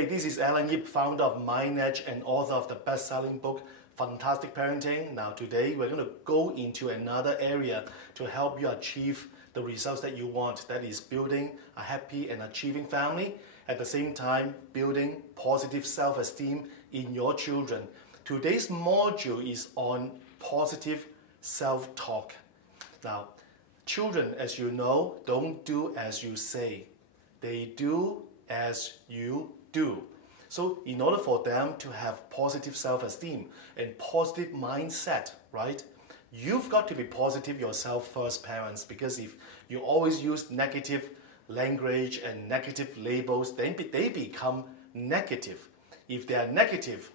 Hey, this is Alan Yip, founder of MindEdge and author of the best-selling book, Fantastic Parenting. Now today we're going to go into another area to help you achieve the results that you want. That is building a happy and achieving family. At the same time, building positive self-esteem in your children. Today's module is on positive self-talk. Now, children, as you know, don't do as you say. They do as you do. So in order for them to have positive self-esteem and positive mindset, right? You've got to be positive yourself first, parents, because if you always use negative language and negative labels, then they become negative. If they are negative,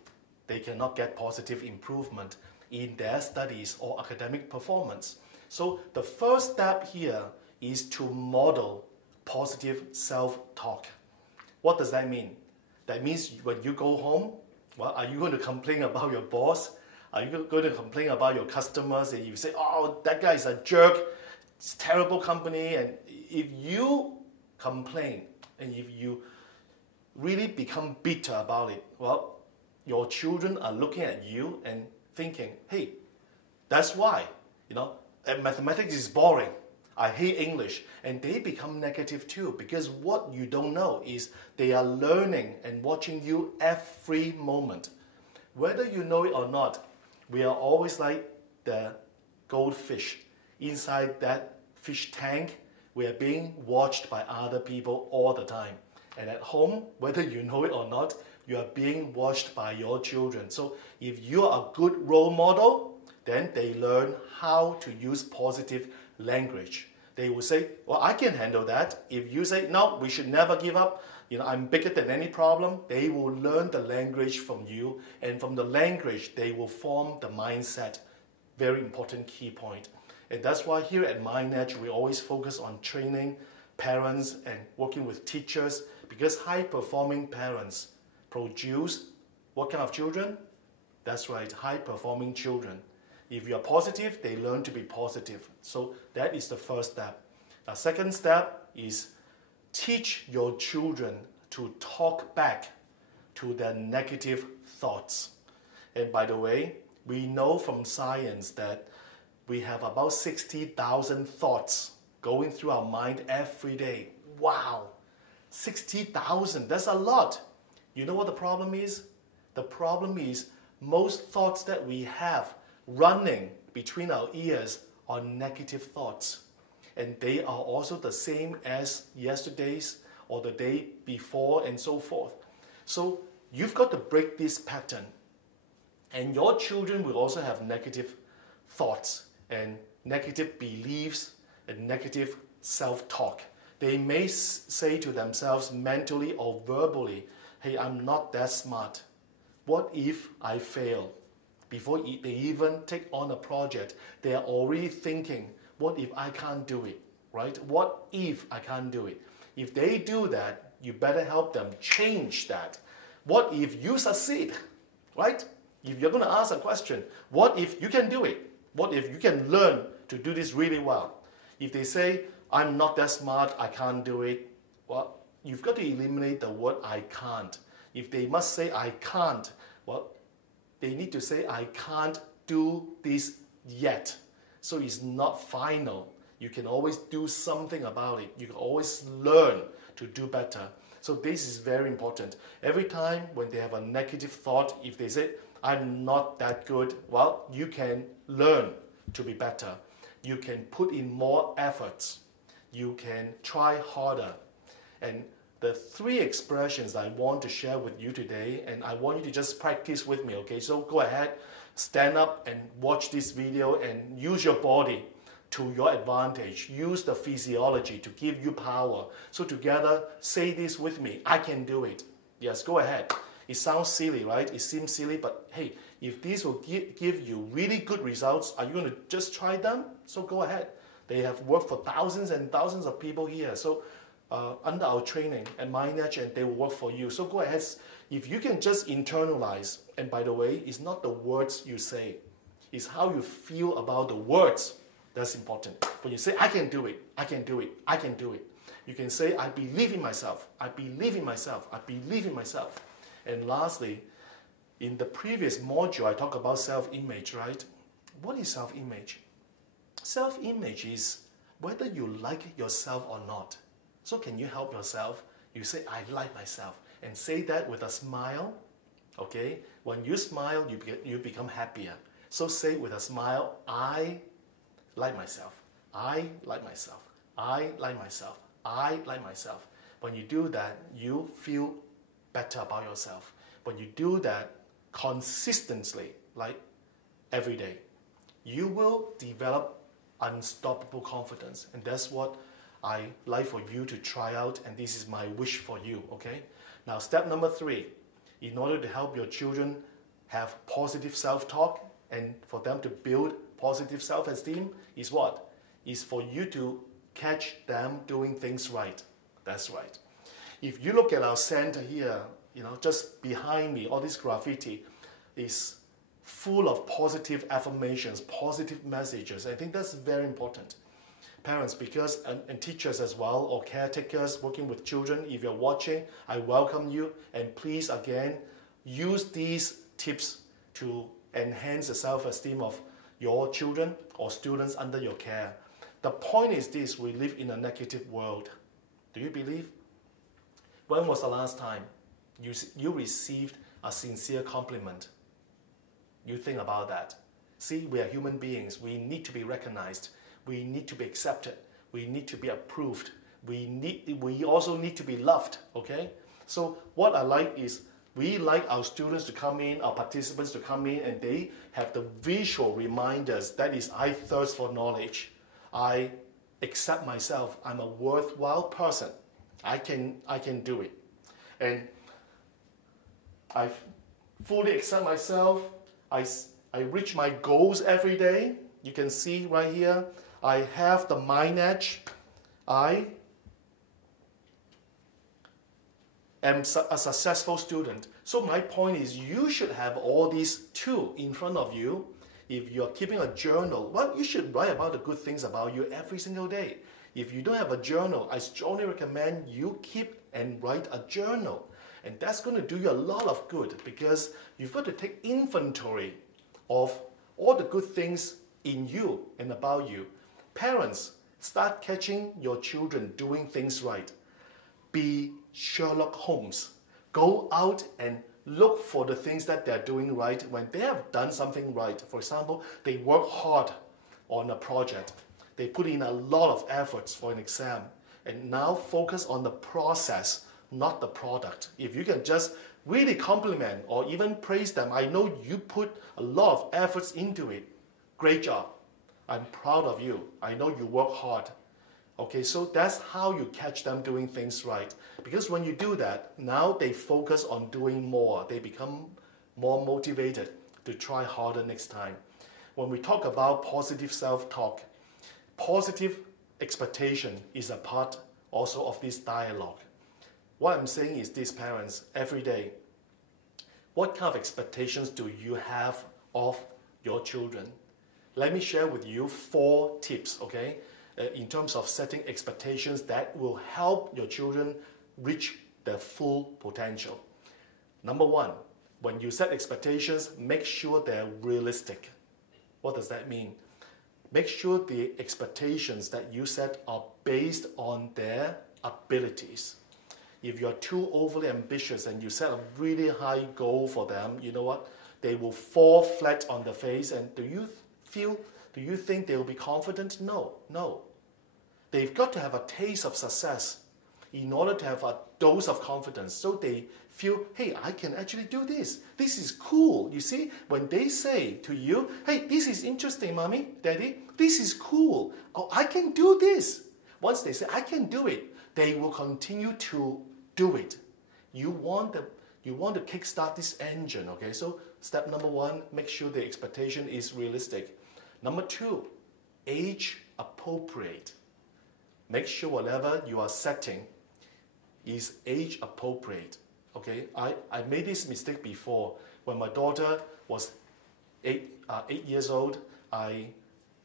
they cannot get positive improvement in their studies or academic performance. So the first step here is to model positive self-talk. What does that mean? That means when you go home, well, are you going to complain about your boss? Are you going to complain about your customers and you say, oh, that guy is a jerk, it's a terrible company? And if you complain and if you really become bitter about it, well, your children are looking at you and thinking, hey, that's why, mathematics is boring. I hate English, and they become negative too, because what you don't know is they are learning and watching you every moment. Whether you know it or not, we are always like the goldfish. Inside that fish tank, we are being watched by other people all the time. And at home, whether you know it or not, you are being watched by your children. So if you are a good role model, then they learn how to use positive language. They will say, well, I can handle that. If you say, no, we should never give up, I'm bigger than any problem, they will learn the language from you, and from the language, they will form the mindset. Very important key point. And that's why here at MindEdge, we always focus on training parents and working with teachers, because high-performing parents produce what kind of children? That's right, high-performing children. If you are positive, they learn to be positive. So that is the first step. The second step is teach your children to talk back to their negative thoughts. And by the way, we know from science that we have about 60,000 thoughts going through our mind every day. Wow, 60,000, that's a lot. You know what the problem is? The problem is most thoughts that we have running between our ears are negative thoughts. And they are also the same as yesterday's or the day before and so forth. So you've got to break this pattern. And your children will also have negative thoughts and negative beliefs and negative self-talk. They may say to themselves mentally or verbally, hey, I'm not that smart. What if I fail? Before they even take on a project, they are already thinking, what if I can't do it, right? What if I can't do it? If they do that, you better help them change that. What if you succeed, right? If you're going to ask a question, what if you can do it? What if you can learn to do this really well? If they say, I'm not that smart, I can't do it, well, you've got to eliminate the word I can't. If they must say I can't, well, they need to say, I can't do this yet. So it's not final. You can always do something about it. You can always learn to do better. So this is very important. Every time when they have a negative thought, if they say, I'm not that good, well, you can learn to be better. You can put in more efforts. You can try harder. And the three expressions I want to share with you today, and I want you to just practice with me, okay? So go ahead, stand up and watch this video and use your body to your advantage. Use the physiology to give you power. So together, say this with me, I can do it. Yes, go ahead. It sounds silly, right? It seems silly, but hey, if this will give you really good results, are you going to just try them? So go ahead. They have worked for thousands and thousands of people here. So under our training at MindEdge, and they will work for you. So go ahead. If you can just internalize, and by the way, it's not the words you say, it's how you feel about the words that's important. When you say, I can do it, I can do it, I can do it. You can say, I believe in myself, I believe in myself, I believe in myself. And lastly, in the previous module, I talked about self-image, right? What is self-image? Self-image is whether you like yourself or not. So can you help yourself? You say, I like myself. And say that with a smile, okay? When you smile, you become happier. So say with a smile, I like myself. I like myself. I like myself. I like myself. When you do that, you feel better about yourself. When you do that consistently, like every day, you will develop unstoppable confidence. And that's what I like for you to try out, and this is my wish for you, okay? Now, step number 3, in order to help your children have positive self-talk and for them to build positive self-esteem is what? Is for you to catch them doing things right. That's right. If you look at our center here, just behind me, all this graffiti is full of positive affirmations, positive messages. I think that's very important. Parents, because and teachers as well, or caretakers working with children, if you're watching, I welcome you, and please again use these tips to enhance the self-esteem of your children or students under your care. The point is this: we live in a negative world. Do you believe? When was the last time you received a sincere compliment? You think about that. See, we are human beings. We need to be recognized. We need to be accepted. We need to be approved. We also need to be loved, okay? So what I like is we like our students to come in, our participants to come in, and they have the visual reminders. That is, I thirst for knowledge. I accept myself. I'm a worthwhile person. I can do it. And I fully accept myself. I reach my goals every day. You can see right here, I have the mind edge. I am a successful student. So my point is, you should have all these too in front of you. If you're keeping a journal, well, you should write about the good things about you every single day. If you don't have a journal, I strongly recommend you keep and write a journal. And that's going to do you a lot of good, because you've got to take inventory of all the good things in you and about you. Parents, start catching your children doing things right. Be Sherlock Holmes. Go out and look for the things that they're doing right when they have done something right. For example, they work hard on a project. They put in a lot of efforts for an exam. And now focus on the process, not the product. If you can just really compliment or even praise them, I know you put a lot of efforts into it. Great job. I'm proud of you. I know you work hard. Okay, so that's how you catch them doing things right. Because when you do that, now they focus on doing more. They become more motivated to try harder next time. When we talk about positive self-talk, positive expectation is a part also of this dialogue. What I'm saying is this, parents, every day, what kind of expectations do you have of your children? Let me share with you 4 tips, okay, in terms of setting expectations that will help your children reach their full potential. Number 1, when you set expectations, make sure they're realistic. What does that mean? Make sure the expectations that you set are based on their abilities. If you're too overly ambitious and you set a really high goal for them, you know what? They will fall flat on their face. And do you think they'll be confident? No. They've got to have a taste of success in order to have a dose of confidence. So they feel, hey, I can actually do this. This is cool. You see, when they say to you, hey, this is interesting, mommy, daddy, this is cool. Oh, I can do this. Once they say, I can do it, they will continue to do it. You want to kickstart this engine, okay? So step number 1, make sure the expectation is realistic. Number 2, age appropriate. Make sure whatever you are setting is age appropriate, okay? I made this mistake before. When my daughter was 8 years old, I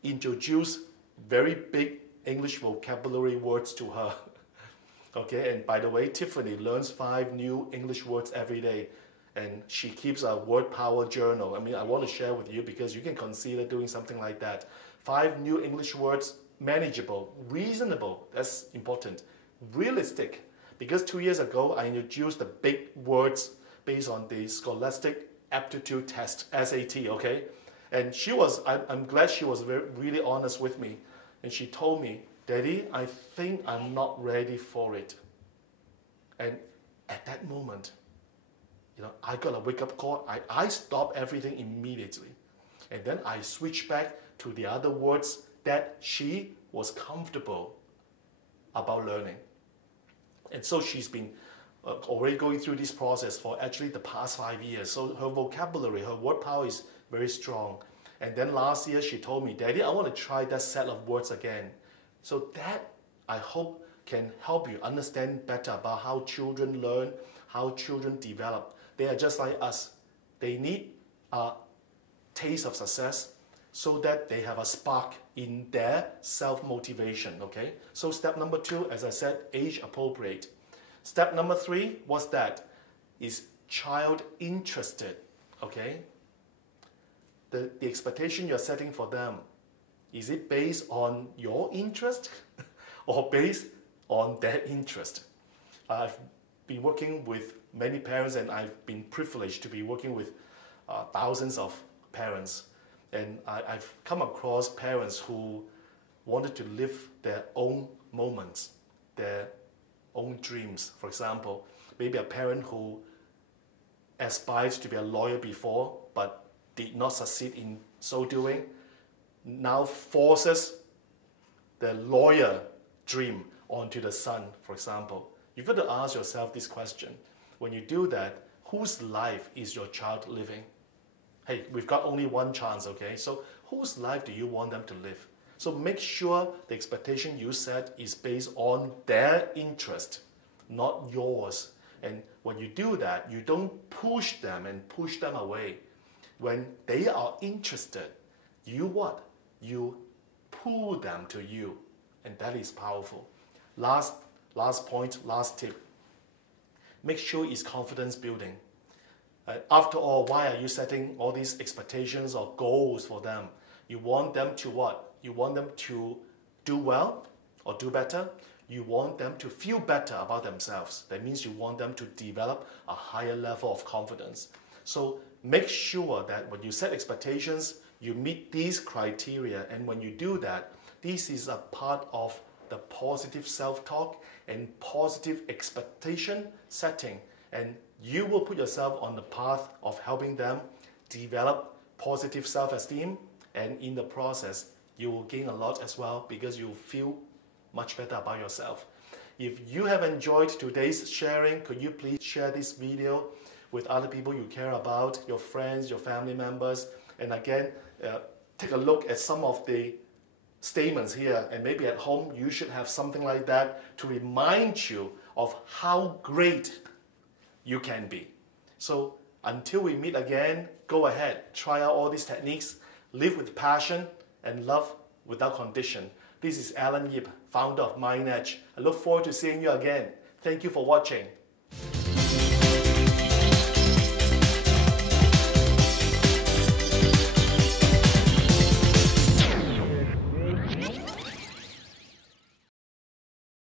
introduced very big English vocabulary words to her. Okay, and by the way, Tiffany learns 5 new English words every day, and she keeps a word power journal. I mean, I want to share with you because you can consider doing something like that. 5 new English words, manageable, reasonable, that's important, realistic. Because 2 years ago, I introduced the big words based on the Scholastic Aptitude Test, SAT, okay? And I'm glad she was really honest with me. And she told me, Daddy, I think I'm not ready for it. And at that moment, I got a wake-up call. I stopped everything immediately. And then I switched back to the other words that she was comfortable about learning. And so she's been already going through this process for actually the past 5 years. So her vocabulary, her word power is very strong. And then last year she told me, Daddy, I want to try that set of words again. So that, I hope, can help you understand better about how children learn, how children develop. They are just like us. They need a taste of success so that they have a spark in their self-motivation, okay? So step number 2, as I said, age appropriate. Step number 3, what's that? Is child interested, okay? The expectation you're setting for them, is it based on your interest or based on their interest? I've been working with many parents, and I've been privileged to be working with thousands of parents. And I've come across parents who wanted to live their own moments, their own dreams. For example, maybe a parent who aspired to be a lawyer before but did not succeed in so doing, now forces the lawyer dream onto the son, for example. You've got to ask yourself this question. When you do that, whose life is your child living? Hey, we've got only one chance, okay? So whose life do you want them to live? So make sure the expectation you set is based on their interest, not yours. And when you do that, you don't push them and push them away. When they are interested, you what? You pull them to you, and that is powerful. Last point, last tip. Make sure it's confidence building. After all, why are you setting all these expectations or goals for them? You want them to what? You want them to do well or do better. You want them to feel better about themselves. That means you want them to develop a higher level of confidence. So make sure that when you set expectations, you meet these criteria. And when you do that, this is a part of the positive self-talk and positive expectation setting. And you will put yourself on the path of helping them develop positive self-esteem. And in the process, you will gain a lot as well because you feel much better about yourself. If you have enjoyed today's sharing, could you please share this video with other people you care about, your friends, your family members. And again, take a look at some of the statements here, and maybe at home you should have something like that to remind you of how great you can be. So until we meet again, go ahead, try out all these techniques, live with passion and love without condition. This is Alan Yip, founder of Mind Edge. I look forward to seeing you again. Thank you for watching.